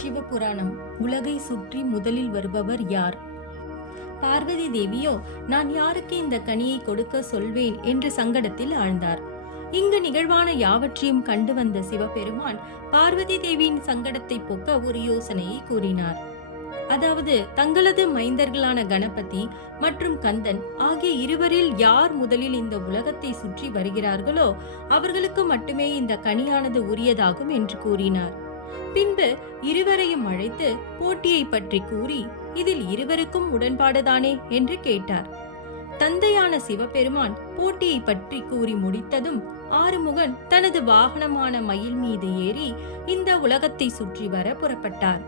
சிவபுராணம். உலகை சுற்றி முதலில் வருபவர் யார்? பார்வதி தேவியோ, நான் யாருக்கு இந்த கனியை கொடுக்க சொல்வேன் என்று சங்கடத்தில் ஆழ்ந்தார். இங்கு நிகழ்வான யாவற்றையும் கண்டு வந்த சிவபெருமான் பார்வதி தேவியின் சங்கடத்தை போக்க ஒரு யோசனையை கூறினார். அதாவது, தங்களது மைந்தர்களான கணபதி மற்றும் கந்தன் ஆகிய இருவரில் யார் முதலில் இந்த உலகத்தை சுற்றி வருகிறார்களோ அவர்களுக்கு மட்டுமே இந்த கனியானது உரியதாகும் என்று கூறினார். பின்பு இருவரையும் அழைத்து போட்டியை பற்றி கூறி, இதில் இருவருக்கும் உடன்பாடுதானே என்று கேட்டார். தந்தையான சிவபெருமான் போட்டியை பற்றி கூறி முடித்ததும் ஆறுமுகன் தனது வாகனமான மயில் மீது ஏறி இந்த உலகத்தை சுற்றி வர புறப்பட்டார்.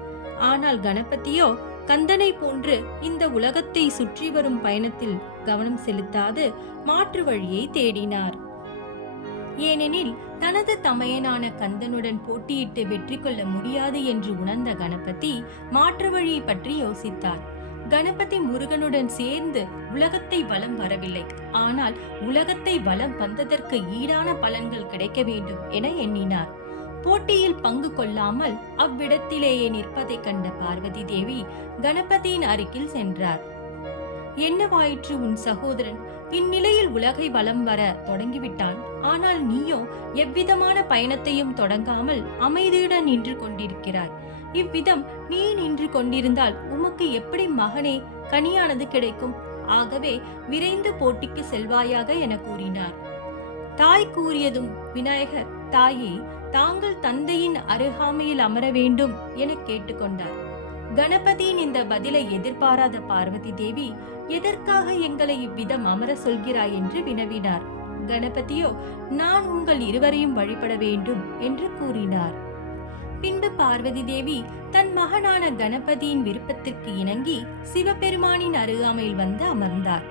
ஆனால் கணபதியோ கந்தனை போன்று இந்த உலகத்தை சுற்றி வரும் பயணத்தில் கவனம் செலுத்தாது மாற்று வழியை தேடினார். ஏனெனில் தனது தமையனான கந்தனுடன் போட்டியிட்டு வெற்றி கொள்ள முடியாது என்று உணர்ந்த கணபதி மாற்று வழியை பற்றி யோசித்தார். கணபதி முருகனுடன் சேர்ந்து உலகத்தை வலம் வரவில்லை, ஆனால் உலகத்தை வலம் வந்ததற்கு ஈடான பலன்கள் கிடைக்க வேண்டும் என எண்ணினார். போட்டியில் பங்கு கொள்ளாமல் அவ்விடத்திலேயே நிற்பதை கண்ட பார்வதி தேவி கணபதியின் அருகில் சென்றார். என்னவாயிற்று உன் சகோதரன்? இந்நிலையில் உலகை வலம் வர தொடங்கிவிட்டான். ஆனால் நீயோ எவ்விதமான பயணத்தையும் தொடங்காமல் அமைதியுடன் நின்று கொண்டிருக்கிறாய். இவ்விதம் நீ நின்று கொண்டிருந்தால் உமக்கு எப்படி மகனே கனியானது கிடைக்கும்? ஆகவே விரைந்து போட்டிக்கு செல்வாயாக என கூறினார். தாய் கூறியதும் விநாயகர், தாயே, தாங்கள் தந்தையின் அருகாமையில் அமர வேண்டும் என கேட்டுக்கொண்டார். கணபதியின் இந்த பதிலை எதிர்பாராத பார்வதி தேவி, எதற்காக எங்களை இவ்விதம் அமர சொல்கிறாய் என்று வினவினார். கணபதியோ, நான் உங்கள் இருவரையும் வழிபட வேண்டும் என்று கூறினார். பின்பு பார்வதி தேவி தன் மகனான கணபதியின் விருப்பத்திற்கு இணங்கி சிவபெருமானின் அருகாமையில் வந்து அமர்ந்தார்.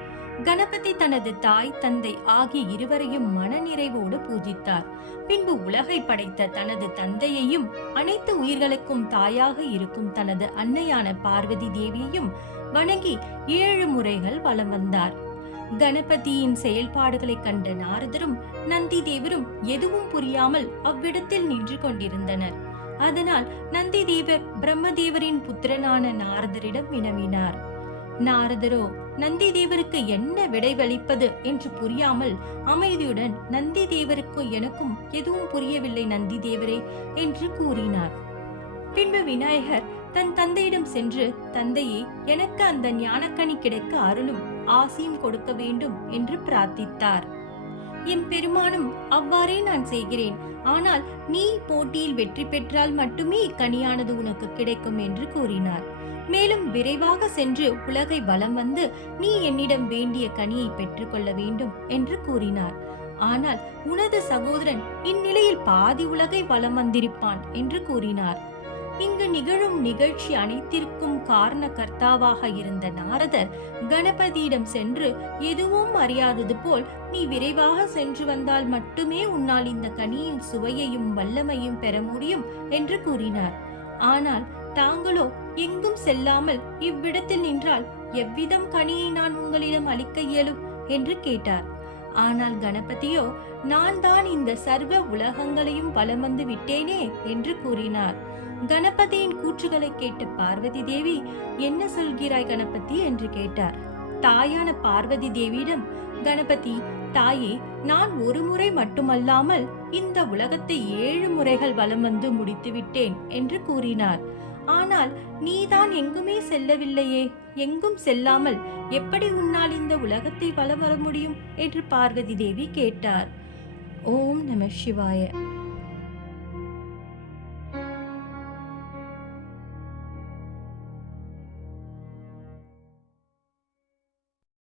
கணபதி தனது தாய் தந்தை ஆகிய இருவரையும் மனநிறைவோடு பூஜித்தார். பின்பு உலகை படைத்த தனது தந்தையையும் அனைத்து உயிர்களுக்கும் தாயாக இருக்கும் தனது அன்னையான பார்வதி தேவியையும் வணங்கி 7 முறைகள் வலம் வந்தார். கணபதியின் செயல்பாடுகளை கண்ட நாரதரும் நந்தி தேவரும் எதுவும் புரியாமல் அவ்விடத்தில் நின்று கொண்டிருந்தனர். அதனால் நந்தி தேவர் பிரம்மதேவரின் புத்திரனான நாரதரிடம் வினவினார். நாரதரோ நந்தி தேவருக்கு என்ன விடைவளிப்பது என்று புரியாமல் அமைதியுடன், நந்தி தேவருக்கு எனக்கும் எதுவும் புரியவில்லை நந்தி தேவரே என்று கூறினார். பின்பு விநாயகர் தன் தந்தையிடம் சென்று, தந்தையே, எனக்கு அந்த ஞானக்கனி கிடைக்க அருளும் ஆசியும் கொடுக்க வேண்டும் என்று பிரார்த்தித்தார். என் பெருமானும் அவ்வாறே நான் செய்கிறேன். ஆனால் நீ போட்டியில் வெற்றி பெற்றால் மட்டுமே இக்கனியானது உனக்கு கிடைக்கும் என்று கூறினார். மேலும் விரைவாக சென்று உலகை வலம் வந்து நீ என்னிடம் வேண்டிய கனியை பெற்றுக்கொள்ள வேண்டும் என்று கூறினார். ஆனால் உனது சகோதரன் இந்நிலையில் பாதி உலகை வலம் வந்திருப்பான் என்று கூறினார். இங்கு நிகழும் நிகழ்ச்சி அனைத்திற்கும் காரண கர்த்தாவாக இருந்த நாரதர் கணபதியிடம் சென்று, எதுவும் அறியாதது போல் நீ விரைவாக சென்று வந்தால் மட்டுமே உன்னால் இந்த கனியின் சுவையையும் வல்லமையும் பெற முடியும் என்று கூறினார். ஆனால் தாங்களோ எங்கும் செல்லாமல் இவ்விடத்தில் நின்றால் எவ்விதம் கனியை நான் உங்களிடம் அளிக்க இயலும் என்று கேட்டார். ஆனால் கணபதியோ, நான் தான் இந்த சர்வ உலகங்களையும் வலம் வந்து விட்டேனே என்று கூறினார். கணபதியின் கூற்றுகளை கேட்டு பார்வதி தேவி, என்ன சொல்கிறாய் கணபதி என்று கேட்டார். தாயான பார்வதி தேவியிடம், கணபதி, தாயே, நான் ஒரு முறை மட்டுமல்லாமல் இந்த உலகத்தை 7 முறைகள் வலம் வந்து முடித்து விட்டேன் என்று கூறினார். ஆனால் நீதான் எங்குமே செல்லவில்லையே, எங்கும் செல்லாமல் எப்படி உன்னால் இந்த உலகத்தை வலம் வர முடியும் என்று பார்வதி தேவி கேட்டார். ஓம் நம சிவாய.